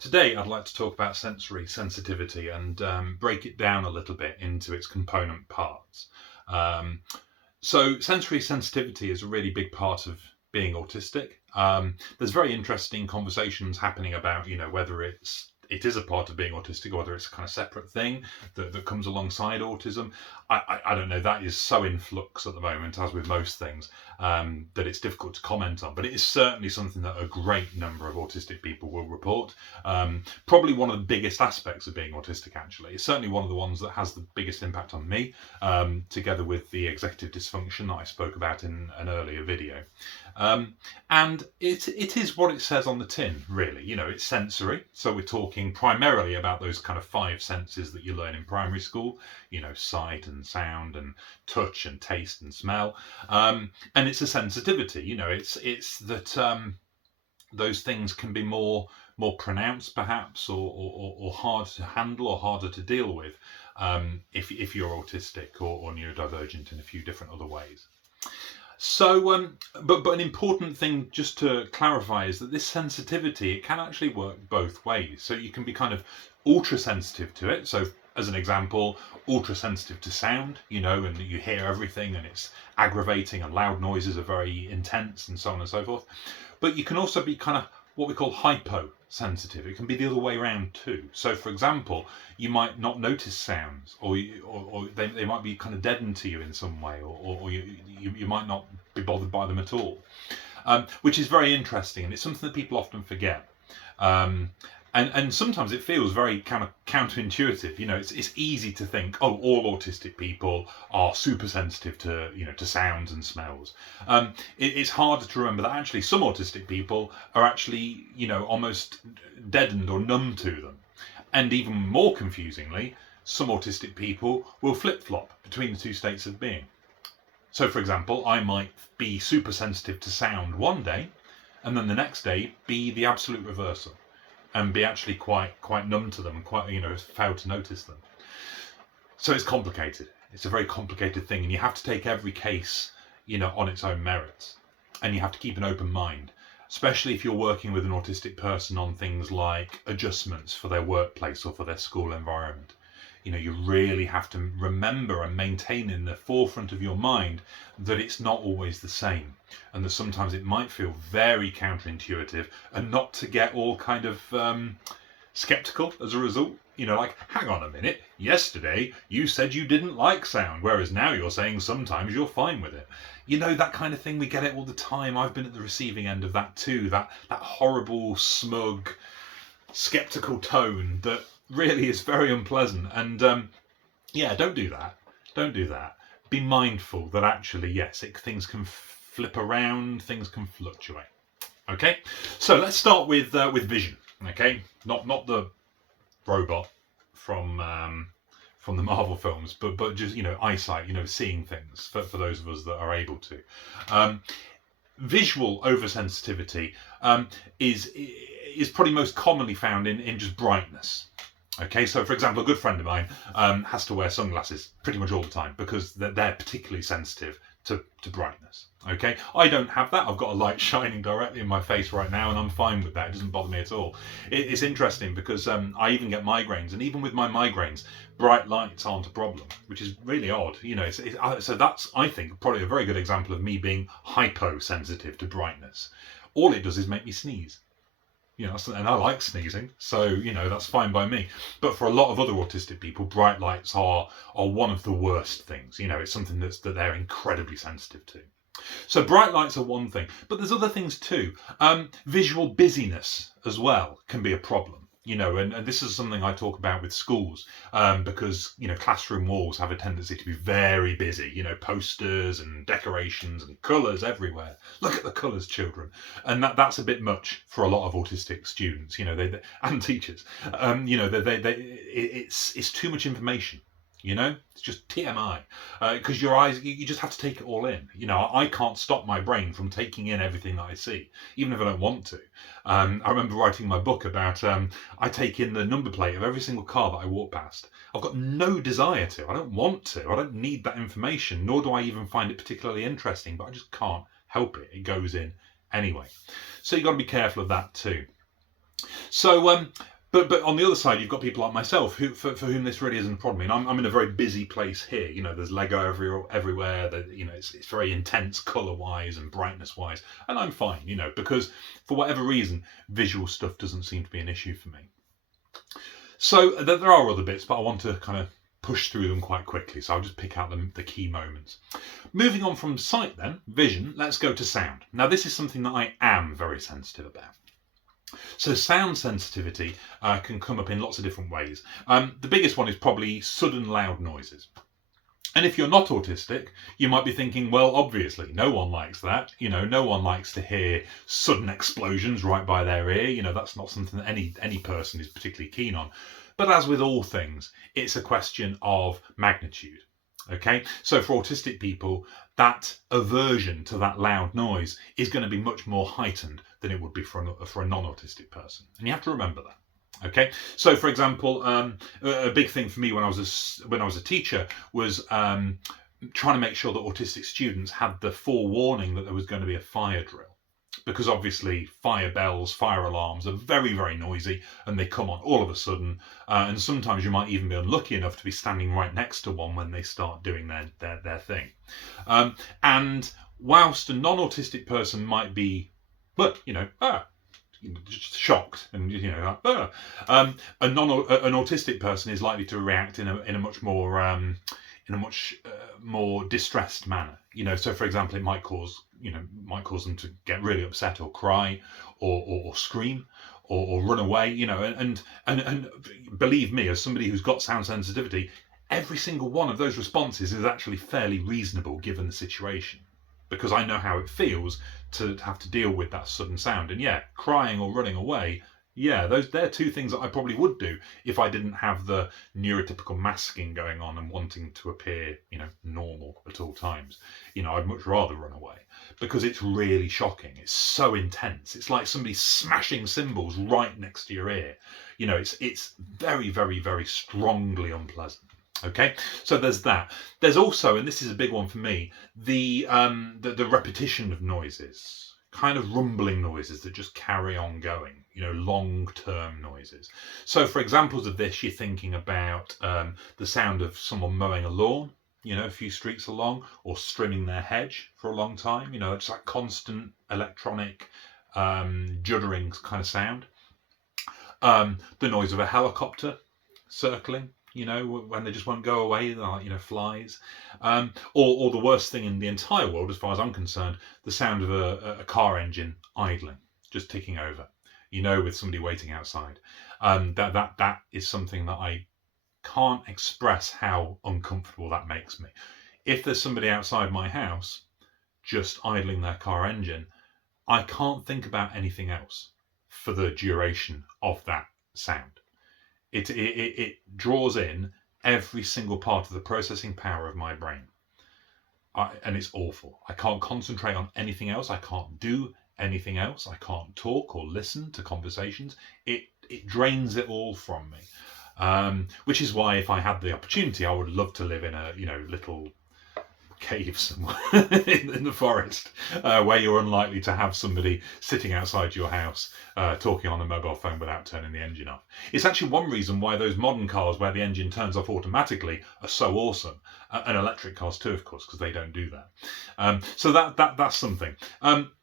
Today, I'd like to talk about sensory sensitivity and break it down a little bit into its component parts. Um, sensory sensitivity is a really big part of being autistic. There's very interesting conversations happening about, whether it is a part of being autistic or whether it's a kind of separate thing that comes alongside autism. I don't know. That is so in flux at the moment, as with most things, that it's difficult to comment on. But it is certainly something that a great number of autistic people will report. Probably one of the biggest aspects of being autistic, actually. It's certainly one of the ones that has the biggest impact on me, together with the executive dysfunction that I spoke about in an earlier video. And it is what it says on the tin, really. It's sensory. So we're talking primarily about those kind of 5 senses that you learn in primary school, sight and sound and touch and taste and smell. And it's a sensitivity, it's that those things can be more pronounced perhaps, or hard to handle or harder to deal with, if you're autistic or neurodivergent in a few different other ways. So, but an important thing just to clarify is that this sensitivity, it can actually work both ways. So you can be kind of ultra sensitive to it. So as an example, ultra sensitive to sound, and you hear everything and it's aggravating and loud noises are very intense and so on and so forth. But you can also be kind of what we call hyposensitive. It can be the other way around too. So, for example, you might not notice sounds, or they might be kind of deadened to you in some way, or you might not be bothered by them at all, which is very interesting, and it's something that people often forget. And sometimes it feels very kind of counterintuitive. It's easy to think, oh, all autistic people are super sensitive to sounds and smells. It's harder to remember that actually some autistic people are actually, almost deadened or numb to them. And even more confusingly, some autistic people will flip-flop between the two states of being. So, for example, I might be super sensitive to sound one day, and then the next day be the absolute reversal, and be actually quite numb to them and quite, fail to notice them. So it's complicated. It's a very complicated thing, and you have to take every case, on its own merits, and you have to keep an open mind, especially if you're working with an autistic person on things like adjustments for their workplace or for their school environment. You really have to remember and maintain in the forefront of your mind that it's not always the same, and that sometimes it might feel very counterintuitive, and not to get all kind of skeptical as a result. Like, hang on a minute, yesterday you said you didn't like sound, whereas now you're saying sometimes you're fine with it. That kind of thing, we get it all the time. I've been at the receiving end of that too, that horrible, smug, skeptical tone that really is very unpleasant. And don't do that. Don't do that. Be mindful that actually, yes, things can flip around, things can fluctuate. Okay, so let's start with vision. Okay, not the robot from the Marvel films, but just eyesight. Seeing things for those of us that are able to. Visual oversensitivity is probably most commonly found in just brightness. Okay, so for example, a good friend of mine has to wear sunglasses pretty much all the time because they're particularly sensitive to brightness. Okay, I don't have that. I've got a light shining directly in my face right now, and I'm fine with that. It doesn't bother me at all. It's interesting because I even get migraines, and even with my migraines, bright lights aren't a problem, which is really odd. So that's, I think, probably a very good example of me being hyposensitive to brightness. All it does is make me sneeze. And I like sneezing, so that's fine by me. But for a lot of other autistic people, bright lights are one of the worst things. It's something that they're incredibly sensitive to. So bright lights are one thing, but there's other things too. Visual busyness as well can be a problem. And this is something I talk about with schools, because classroom walls have a tendency to be very busy. Posters and decorations and colours everywhere. Look at the colours, children, and that's a bit much for a lot of autistic students. They and teachers. It's too much information. It's just TMI, because your eyes, you just have to take it all in. I can't stop my brain from taking in everything that I see, even if I don't want to. I remember writing my book about, I take in the number plate of every single car that I walk past. I've got no desire to. I don't want to. I don't need that information, nor do I even find it particularly interesting, but I just can't help it. It goes in anyway. So you've got to be careful of that too. So But on the other side, you've got people like myself for whom this really isn't a problem. I mean, I'm in a very busy place here. You know, there's Lego everywhere. That, you know, it's very intense color wise and brightness wise, and I'm fine. You know, because for whatever reason, visual stuff doesn't seem to be an issue for me. So there are other bits, but I want to kind of push through them quite quickly. So I'll just pick out the key moments. Moving on from sight, then vision. Let's go to sound. Now, this is something that I am very sensitive about. So sound sensitivity can come up in lots of different ways. The biggest one is probably sudden loud noises. And if you're not autistic, you might be thinking, well, obviously, no one likes that. You know, no one likes to hear sudden explosions right by their ear. You know, that's not something that any person is particularly keen on. But as with all things, it's a question of magnitude. Okay, so for autistic people, that aversion to that loud noise is going to be much more heightened than it would be for a non-autistic person, and you have to remember that. Okay, so for example, a big thing for me when I was a teacher was trying to make sure that autistic students had the forewarning that there was going to be a fire drill. Because obviously fire bells, fire alarms are very, very noisy and they come on all of a sudden. And sometimes you might even be unlucky enough to be standing right next to one when they start doing their thing. And whilst a non-autistic person might be, just shocked and an autistic person is likely to react in a much more more distressed manner. You know, so for example, it might cause them to get really upset or cry or scream or run away. You know, and believe me, as somebody who's got sound sensitivity, every single one of those responses is actually fairly reasonable given the situation, because I know how it feels to have to deal with that sudden sound. And yeah, crying or running away, yeah, they're two things that I probably would do if I didn't have the neurotypical masking going on and wanting to appear, normal at all times. I'd much rather run away because it's really shocking. It's so intense. It's like somebody smashing cymbals right next to your ear. It's very, very, very strongly unpleasant. Okay, so there's that. There's also, and this is a big one for me, the repetition of noises, kind of rumbling noises that just carry on going. Long-term noises. So for examples of this, you're thinking about the sound of someone mowing a lawn, a few streets along, or trimming their hedge for a long time. It's that constant electronic juddering kind of sound. The noise of a helicopter circling, when they just won't go away, they're like, flies. Or the worst thing in the entire world, as far as I'm concerned, the sound of a car engine idling, just ticking over, with somebody waiting outside. That is something that I can't express how uncomfortable that makes me. If there's somebody outside my house just idling their car engine, I can't think about anything else for the duration of that sound. It draws in every single part of the processing power of my brain. And it's awful. I can't concentrate on anything else. I can't do anything else. I can't talk or listen to conversations. It drains it all from me. Which is why if I had the opportunity, I would love to live in a little cave somewhere in the forest where you're unlikely to have somebody sitting outside your house talking on a mobile phone without turning the engine off. It's actually one reason why those modern cars where the engine turns off automatically are so awesome, and electric cars too, of course, because they don't do that. So that's something.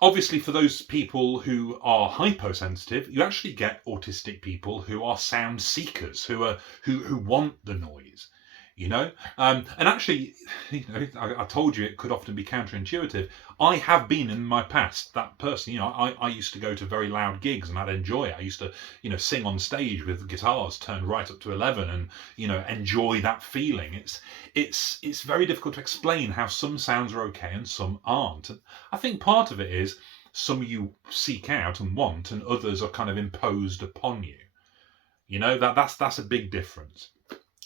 Obviously, for those people who are hyposensitive, you actually get autistic people who are sound seekers, who want the noise. And actually, I told you it could often be counterintuitive. I have been in my past that person. I used to go to very loud gigs and I'd enjoy it. I used to, sing on stage with guitars turned right up to 11 and, enjoy that feeling. It's very difficult to explain how some sounds are okay and some aren't. And I think part of it is some you seek out and want and others are kind of imposed upon you. That's a big difference.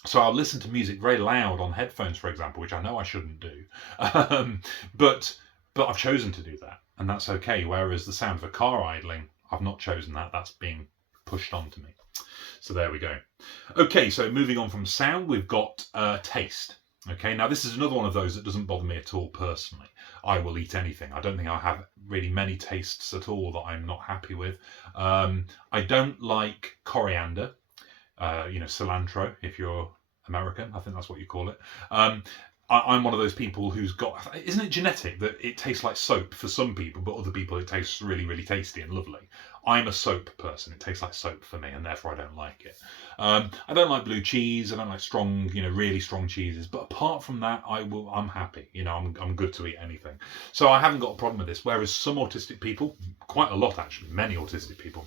So I'll listen to music very loud on headphones, for example, which I know I shouldn't do. But I've chosen to do that, and that's okay. Whereas the sound of a car idling, I've not chosen that. That's being pushed onto me. So there we go. Okay, so moving on from sound, we've got taste. Okay, now this is another one of those that doesn't bother me at all personally. I will eat anything. I don't think I have really many tastes at all that I'm not happy with. I don't like coriander, cilantro, if you're American. I think that's what you call it. Um, I'm one of those people who's got. Isn't it genetic that it tastes like soap for some people, but other people it tastes really, really tasty and lovely? I'm a soap person. It tastes like soap for me, and therefore I don't like it. I don't like blue cheese. I don't like strong, really strong cheeses. But apart from that, I'm happy. I'm good to eat anything. So I haven't got a problem with this. Whereas some autistic people, quite a lot actually, many autistic people,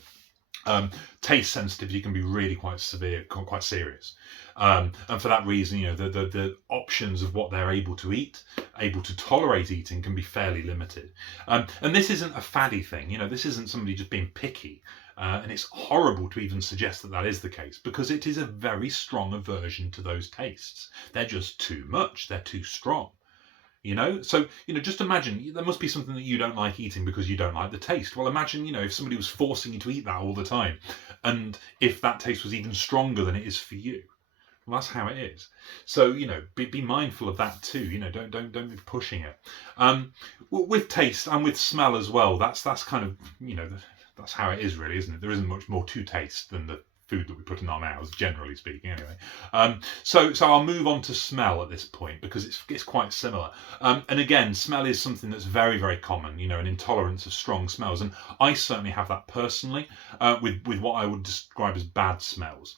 taste sensitivity can be really quite severe, quite serious. And for that reason, the options of what they're able to eat, able to tolerate eating, can be fairly limited. And this isn't a faddy thing. This isn't somebody just being picky. And it's horrible to even suggest that that is the case, because it is a very strong aversion to those tastes. They're just too much. They're too strong. So just imagine there must be something that you don't like eating because you don't like the taste. Well, imagine if somebody was forcing you to eat that all the time, and if that taste was even stronger than it is for you. Well, that's how it is. So be mindful of that too. Don't be pushing it. With taste and with smell as well. That's kind of that's how it is, really, isn't it? There isn't much more to taste than the food that we put in our mouths, generally speaking, anyway. So I'll move on to smell at this point, because it's quite similar. And again, smell is something that's very, very common, an intolerance of strong smells. And I certainly have that personally, with what I would describe as bad smells.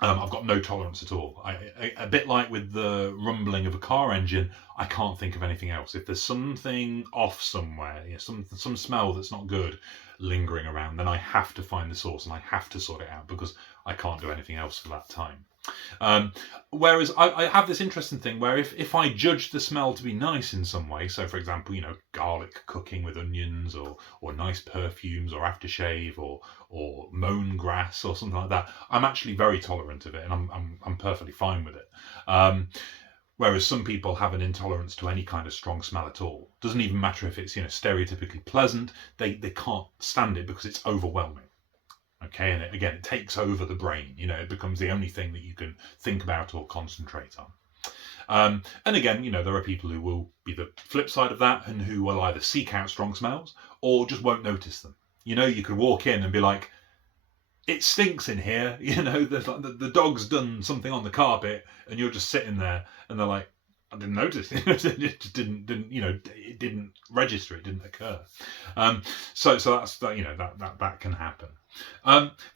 I've got no tolerance at all. A bit like with the rumbling of a car engine, I can't think of anything else. If there's something off somewhere, some smell that's not good lingering around, then I have to find the source and I have to sort it out, because I can't do anything else for that time. Whereas I have this interesting thing where if I judge the smell to be nice in some way, so for example, garlic cooking with onions, or nice perfumes, or aftershave, or mown grass, or something like that, I'm actually very tolerant of it, and I'm perfectly fine with it. Whereas some people have an intolerance to any kind of strong smell at all. Doesn't even matter if it's stereotypically pleasant. They can't stand it because it's overwhelming. Okay, and it takes over the brain. It becomes the only thing that you can think about or concentrate on. And again, there are people who will be the flip side of that, and who will either seek out strong smells or just won't notice them. You could walk in and be like, it stinks in here. The dog's done something on the carpet, and you're just sitting there, and they're like, I didn't notice. It just didn't it didn't register. It didn't occur. So that's that can happen.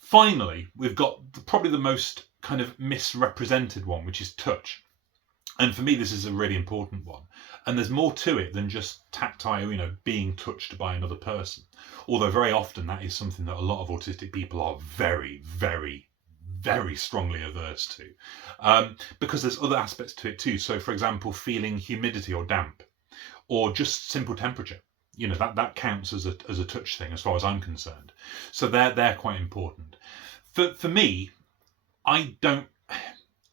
Finally, we've got probably the most kind of misrepresented one, which is touch. And for me, this is a really important one. And there's more to it than just tactile, being touched by another person. Although very often that is something that a lot of autistic people are very, very, very strongly averse to. Because there's other aspects to it too. So, for example, feeling humidity or damp, or just simple temperature. That counts as a touch thing, as far as I'm concerned. So they're quite important. For me, I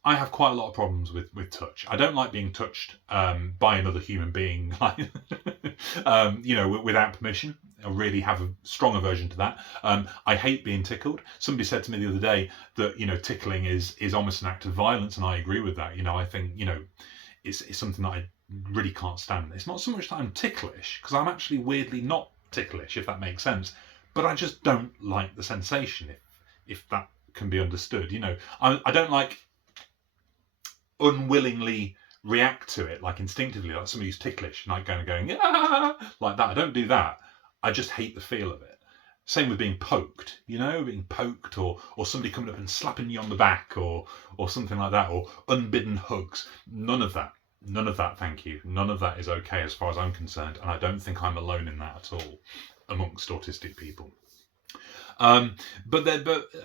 have quite a lot of problems with touch. I don't like being touched by another human being, without permission. I really have a strong aversion to that. I hate being tickled. Somebody said to me the other day that tickling is almost an act of violence, and I agree with that. I think it's something that I really can't stand. It's not so much that I'm ticklish, because I'm actually weirdly not ticklish, if that makes sense. But I just don't like the sensation, if that can be understood. I don't like unwillingly react to it, like instinctively, like somebody who's ticklish, like going ah! Like that. I don't do that. I just hate the feel of it. Same with being poked, being poked, or somebody coming up and slapping you on the back, or something like that, or unbidden hugs. None of that, thank you. None of that is okay as far as I'm concerned, and I don't think I'm alone in that at all amongst autistic people. But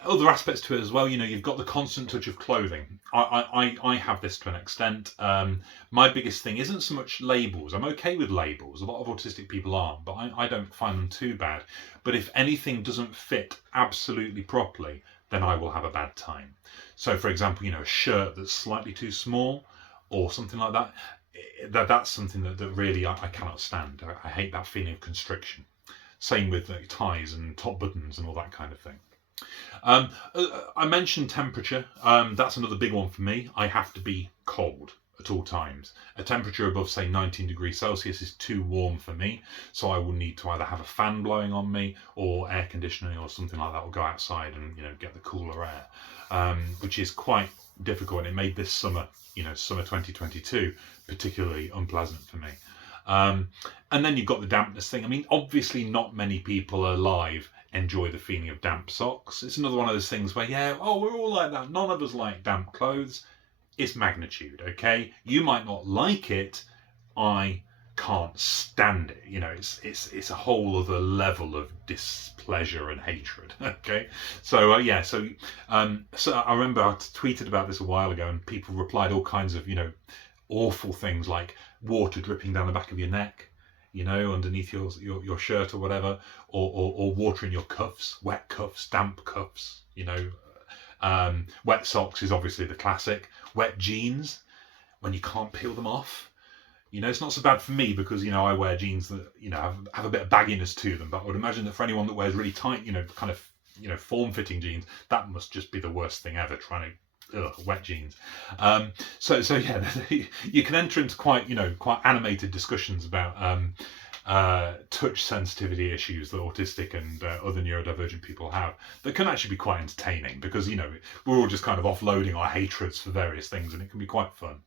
other aspects to it as well. You've got the constant touch of clothing. I have this to an extent. My biggest thing isn't so much labels. I'm okay with labels. A lot of autistic people aren't, but I don't find them too bad. But if anything doesn't fit absolutely properly, then I will have a bad time. So, for example, a shirt that's slightly too small, or something like that. That's something that really I cannot stand. I hate that feeling of constriction. Same with ties and top buttons and all that kind of thing. I mentioned temperature. That's another big one for me. I have to be cold. at all times. A temperature above, say, 19 degrees Celsius is too warm for me, so I will need to either have a fan blowing on me or air conditioning or something like that, or go outside and get the cooler air, which is quite difficult. And it made this summer, summer 2022, particularly unpleasant for me. And then you've got the dampness thing. I mean, obviously not many people alive enjoy the feeling of damp socks. It's another one of those things where, we're all like that. None of us like damp clothes. It's magnitude, okay? You might not like it. I can't stand it. It's a whole other level of displeasure and hatred. Okay, so so I remember I tweeted about this a while ago, and people replied all kinds of awful things like water dripping down the back of your neck, underneath your shirt or whatever, or water in your cuffs, wet cuffs, damp cuffs, wet socks is obviously the classic. Wet jeans, when you can't peel them off. It's not so bad for me because, I wear jeans that, have a bit of bagginess to them. But I would imagine that for anyone that wears really tight, kind of, form-fitting jeans, that must just be the worst thing ever, trying to, wet jeans. So yeah, you can enter into quite animated discussions about touch sensitivity issues that autistic and other neurodivergent people have, that can actually be quite entertaining, because we're all just kind of offloading our hatreds for various things, and it can be quite fun.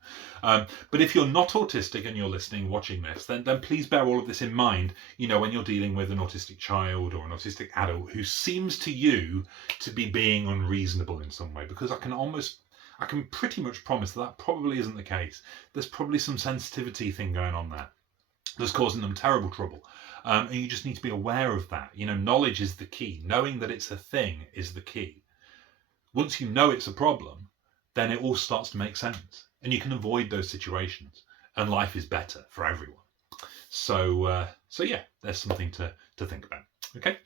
But if you're not autistic and you're listening, watching this, then please bear all of this in mind, when you're dealing with an autistic child or an autistic adult who seems to you to be being unreasonable in some way, because I can pretty much promise that probably isn't the case. There's probably some sensitivity thing going on there that's causing them terrible trouble. And you just need to be aware of that. Knowledge is the key. Knowing that it's a thing is the key. Once you know it's a problem, then it all starts to make sense. And you can avoid those situations. And life is better for everyone. So yeah, there's something to think about. Okay?